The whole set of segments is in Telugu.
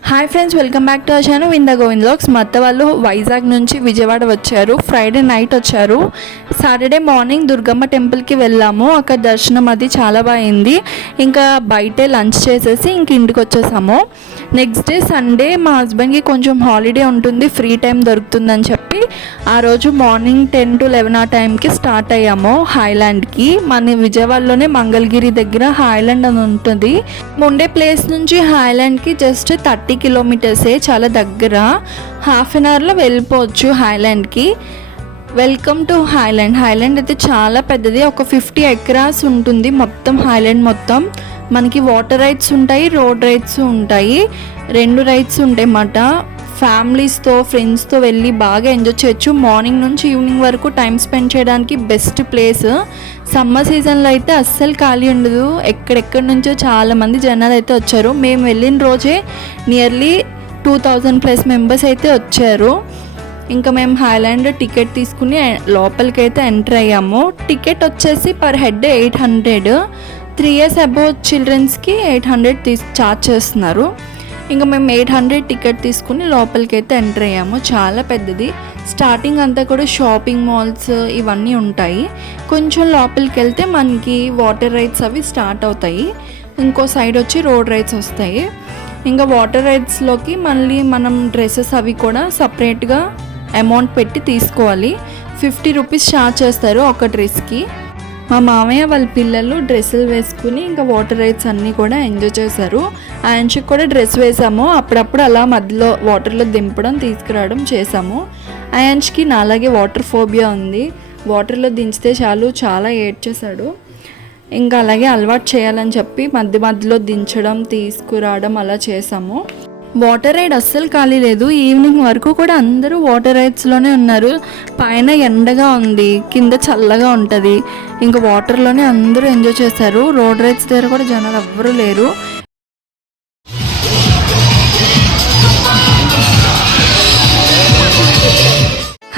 Hi friends, welcome back to our channel win the Govind vlogs. మా అత్త వాళ్ళు వైజాగ్ నుంచి విజయవాడ వచ్చారు. ఫ్రైడే నైట్ వచ్చారు. సాటర్డే మార్నింగ్ దుర్గమ్మ టెంపుల్కి వెళ్ళాము. అక్కడ దర్శనం అది చాలా బాగుంది. ఇంకా బయటే లంచ్ చేసేసి ఇంటికి వచ్చేసాము. నెక్స్ట్ డే సండే మా హస్బెండ్కి కొంచెం హాలిడే ఉంటుంది, ఫ్రీ టైం దొరుకుతుందని చెప్పి ఆ రోజు మార్నింగ్ 10 to 11 ఆ టైంకి స్టార్ట్ అయ్యాము హైలాండ్కి. మన విజయవాడలోనే మంగళగిరి దగ్గర హైలాండ్ అని ఉంటుంది. ఉండే ప్లేస్ నుంచి హైలాండ్కి జస్ట్ 30 కిలోమీటర్సే, చాలా దగ్గర. హాఫ్ అన్ అవర్లో వెళ్ళిపోవచ్చు హైలాండ్కి. Welcome to Highland. హైలాండ్ అయితే చాలా పెద్దది, ఒక 50 acres ఉంటుంది మొత్తం. హైలాండ్ మొత్తం మనకి వాటర్ రైడ్స్ ఉంటాయి, రోడ్ రైడ్స్ ఉంటాయి, 2 రైడ్స్ ఉంటాయి అన్నమాట. ఫ్యామిలీస్తో ఫ్రెండ్స్తో వెళ్ళి బాగా ఎంజాయ్ చేయొచ్చు. మార్నింగ్ నుంచి ఈవినింగ్ వరకు టైం స్పెండ్ చేయడానికి బెస్ట్ ప్లేస్. సమ్మర్ సీజన్లో అయితే అస్సలు ఖాళీ ఉండదు. ఎక్కడెక్కడి నుంచో చాలామంది జనాలు అయితే వచ్చారు. మేము వెళ్ళిన రోజే నియర్లీ 2000+ మెంబర్స్ అయితే వచ్చారు. ఇంకా మేము హైలాండ్ టికెట్ తీసుకుని లోపలికి అయితే ఎంటర్ అయ్యాము. టికెట్ వచ్చేసి పర్ హెడ్ 800. 3 years అబోవ్ చిల్డ్రన్స్కి 800 ఛార్జ్ చేస్తున్నారు. ఇంకా మేము 800 టికెట్ తీసుకుని లోపలికి అయితే ఎంటర్ అయ్యాము. చాలా పెద్దది. స్టార్టింగ్ అంతా కూడా షాపింగ్ మాల్స్ ఇవన్నీ ఉంటాయి. కొంచెం లోపలికి వెళ్తే మనకి వాటర్ రైడ్స్ అవి స్టార్ట్ అవుతాయి. ఇంకో సైడ్ వచ్చి రోడ్ రైడ్స్ వస్తాయి. ఇంకా వాటర్ రైడ్స్లోకి మళ్ళీ మనం డ్రెస్సెస్ అవి కూడా సపరేట్గా అమౌంట్ పెట్టి తీసుకోవాలి. 50 రూపీస్ ఛార్జ్ చేస్తారు ఒక డ్రెస్కి. మా మామయ్య వాళ్ళ పిల్లలు డ్రెస్సులు వేసుకుని ఇంకా వాటర్ రైడ్స్ అన్నీ కూడా ఎంజాయ్ చేశారు. ఆయనకి కూడా డ్రెస్ వేసాము. అప్పుడప్పుడు అలా మధ్యలో వాటర్లో దింపడం తీసుకురావడం చేసాము. ఆయనకి నాలాగే వాటర్ ఫోబియా ఉంది. వాటర్లో దించితే చాలా ఏడ్చేశాడు. ఇంకా అలాగే అలవాటు చేయాలని చెప్పి మధ్యలో దించడం తీసుకురావడం అలా చేసాము. వాటర్ రైడ్ అస్సలు ఖాళీ లేదు. ఈవినింగ్ వరకు కూడా అందరూ వాటర్ రైడ్స్లోనే ఉన్నారు. పైన ఎండగా ఉంది, కింద చల్లగా ఉంటుంది. ఇంకా వాటర్లోనే అందరూ ఎంజాయ్ చేశారు. రోడ్ రైడ్స్ దగ్గర కూడా జనాలు ఎవ్వరూ లేరు.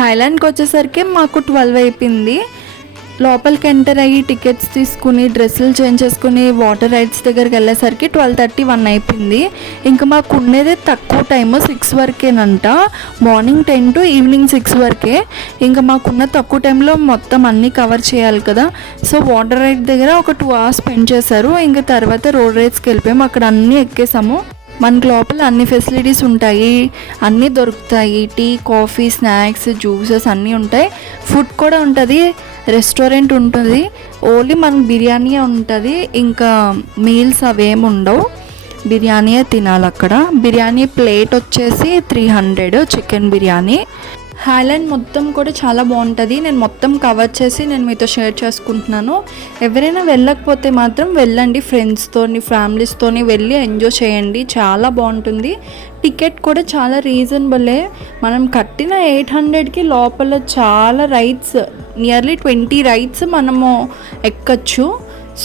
హైలాండ్కి వచ్చేసరికి మాకు 12 అయిపోయింది. లోపలికి ఎంటర్ అయ్యి టికెట్స్ తీసుకుని డ్రెస్సులు చేంజ్ చేసుకుని వాటర్ రైడ్స్ దగ్గరికి వెళ్ళేసరికి 12:30-1 అయిపోయింది. ఇంకా మాకు ఉండేదే తక్కువ టైము, 6 వరకేనంట. మార్నింగ్ 10 to ఈవినింగ్ 6 వరకే. ఇంకా మాకున్న తక్కువ టైంలో మొత్తం అన్నీ కవర్ చేయాలి కదా. సో వాటర్ రైడ్ దగ్గర ఒక 2 hours స్పెండ్ చేశారు. ఇంకా తర్వాత రోడ్ రైడ్స్కి వెళ్ళిపోయాము. అక్కడ అన్నీ ఎక్కేసాము. మనకి లోపల అన్ని ఫెసిలిటీస్ ఉంటాయి, అన్నీ దొరుకుతాయి. టీ, కాఫీ, స్నాక్స్, జ్యూసెస్ అన్నీ ఉంటాయి. ఫుడ్ కూడా ఉంటుంది, రెస్టారెంట్ ఉంటుంది. ఓన్లీ మనకు బిర్యానీ ఉంటుంది. ఇంకా మీల్స్ అవేమి ఉండవు, బిర్యానీయే తినాలి అక్కడ. బిర్యానీ ప్లేట్ వచ్చేసి 300 చికెన్ బిర్యానీ. హైలాండ్ మొత్తం కూడా చాలా బాగుంటుంది. నేను మొత్తం కవర్ చేసి నేను మీతో షేర్ చేసుకుంటున్నాను. ఎవరైనా వెళ్ళకపోతే మాత్రం వెళ్ళండి, ఫ్రెండ్స్తోని ఫ్యామిలీస్తోని వెళ్ళి ఎంజాయ్ చేయండి, చాలా బాగుంటుంది. టికెట్ కూడా చాలా రీజనబులే. మనం కట్టిన 800కి లోపల చాలా రైడ్స్, నియర్లీ 20 రైడ్స్ మనము ఎక్కచ్చు.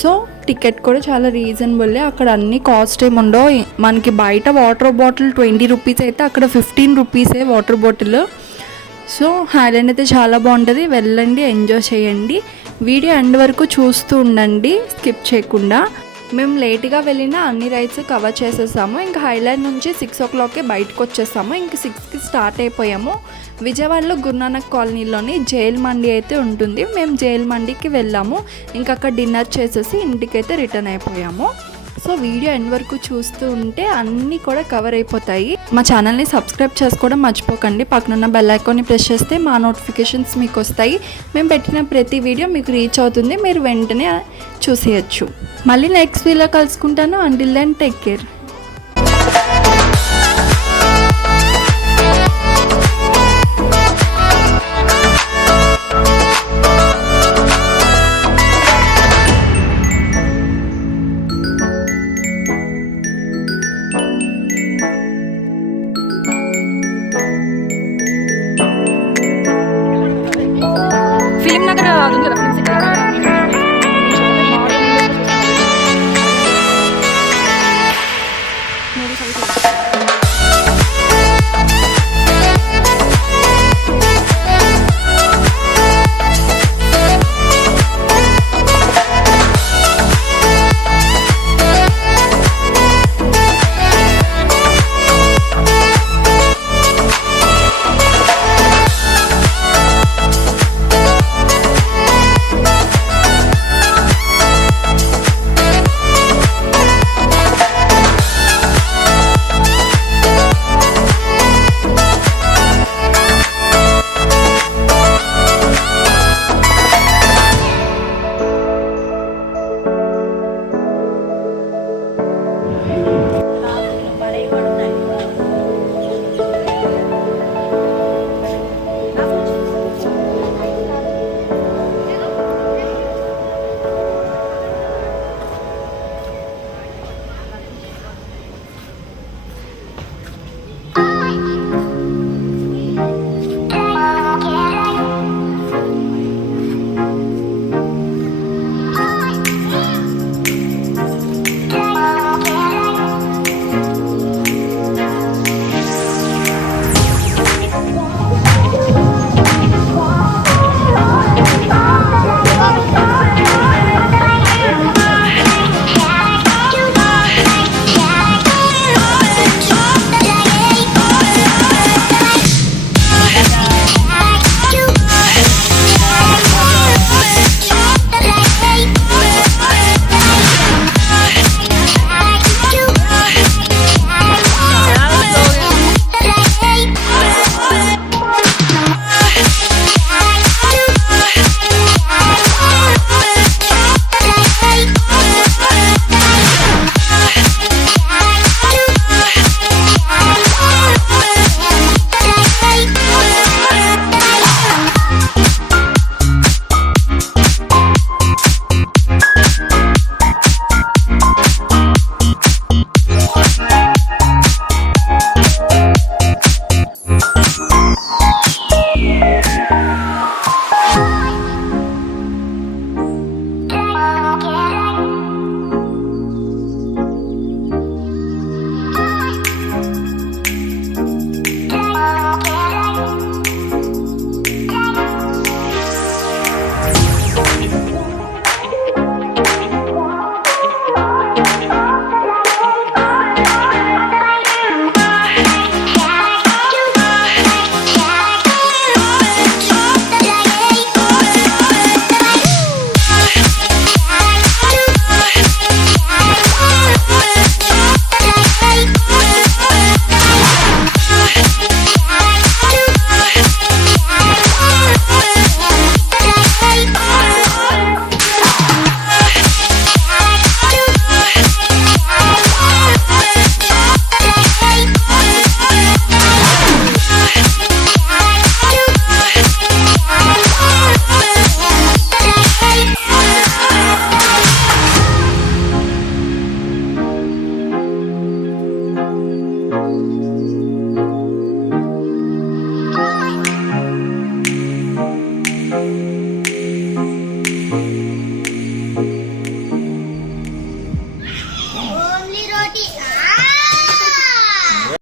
సో టికెట్ కూడా చాలా రీజనబుల్లే. అక్కడ అన్ని కాస్ట్ ఏమి ఉండవు. మనకి బయట వాటర్ బాటిల్ 20 రూపీస్ అయితే అక్కడ 15 రూపీసే వాటర్ బాటిల్. సో హైలాండ్ అయితే చాలా బాగుంటుంది. వెళ్ళండి, ఎంజాయ్ చేయండి. వీడియో ఎండ్ వరకు చూస్తూ ఉండండి, స్కిప్ చేయకుండా. మేము లేట్గా వెళ్ళిన అన్ని రైడ్స్ కవర్ చేసేసాము. ఇంకా హైలాండ్ నుంచి 6 o'clockకే బయటకు వచ్చేసాము. ఇంకా 6కి స్టార్ట్ అయిపోయాము. విజయవాడలో గురునానక్ కాలనీలోని జైల్ మండి అయితే ఉంటుంది. మేము జైల్ మండికి వెళ్ళాము. ఇంకా అక్కడ డిన్నర్ చేసేసి ఇంటికైతే రిటర్న్ అయిపోయాము. సో వీడియో ఎండ్ వరకు చూస్తూ ఉంటే అన్నీ కూడా కవర్ అయిపోతాయి. మా ఛానల్ని సబ్స్క్రైబ్ చేసుకోవడం మర్చిపోకండి. పక్కనున్న బెల్ ఐకాన్ని ప్రెస్ చేస్తే మా నోటిఫికేషన్స్ మీకు వస్తాయి. మేము పెట్టిన ప్రతి వీడియో మీకు రీచ్ అవుతుంది, మీరు వెంటనే చూసేయచ్చు. మళ్ళీ నెక్స్ట్ వీడియోలో కలుసుకుంటాను. Until then take care.